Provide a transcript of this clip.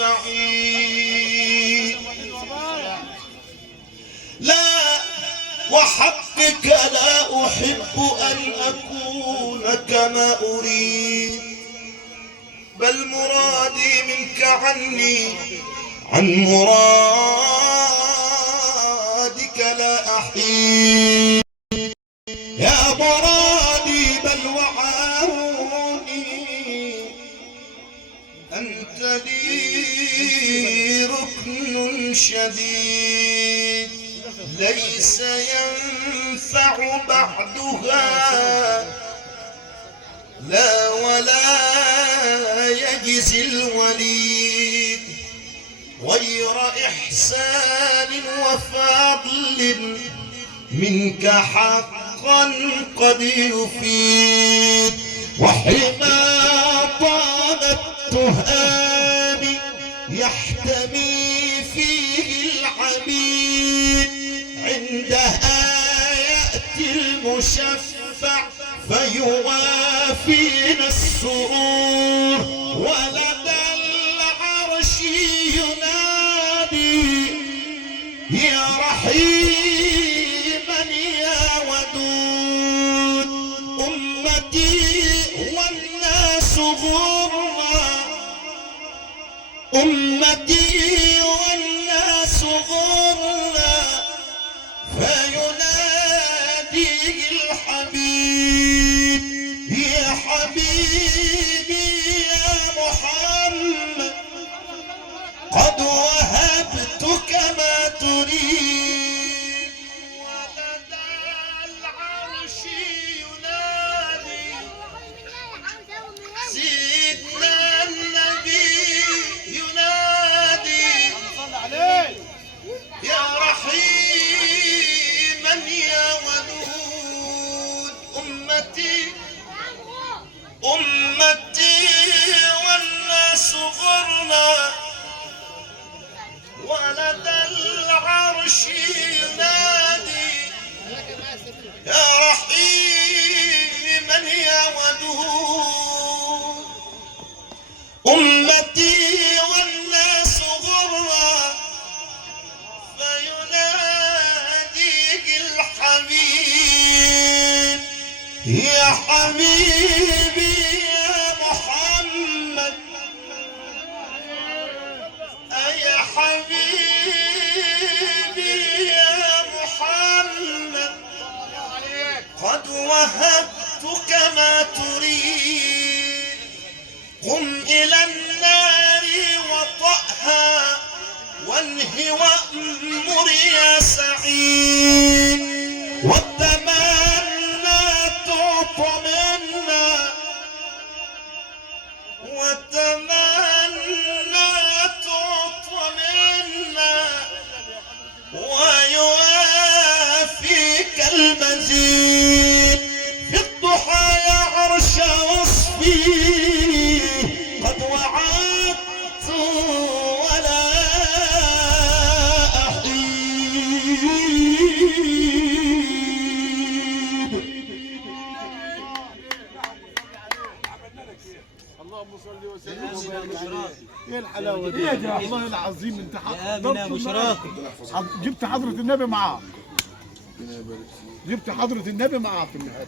سعيد. لا وحقك لا أحب أن أكون كما أريد، بل مرادي منك عني، عن مرادك لا أحيد. يا مرادي بل وعاوني، أنت لي ركن شديد، ليس ينفع بعدها لا ولا يجزي الوليد، غير إحسان وفضل منك حقا قد يفيد. وحما طال التهام يحتمي فيه العبيد، عندها يأتي المشفع فيوافينا السرور، ولدى العرش ينادي يا رحيما يا ودود. أمتي والناس غرا، أمتي والناس غرا، فيناديه الحبيب يا حبيبي يا محمد، قد وهبتك ما تريد. ولدى العرش ينادي سيدنا النبي ينادي يا رحيما يا ودود. أمتي أمتي والناس غرنا، ولدى العرش ينادي يا رحيما يا ودود. أمتي والناس غرا، فيناديك الحبيب يا حبيبي يا محمد، يا حبيبي يا محمد، قد وهبتك ما تريد. قم إلى النار وطأها وانه وأمر يا سعيد، وتمنى تعطمنا، وتمنى تعطمنا، ويوافيك المزيد. في الضحى يا عرش وصفي قد وعدت ولا أحيد. اللهم صل وسلم وبارك عليه. ايه الحلاوه دي والله العظيم. انت جبت حضرة النبي معاه، جبت حضرة النبي معاه في النهايه.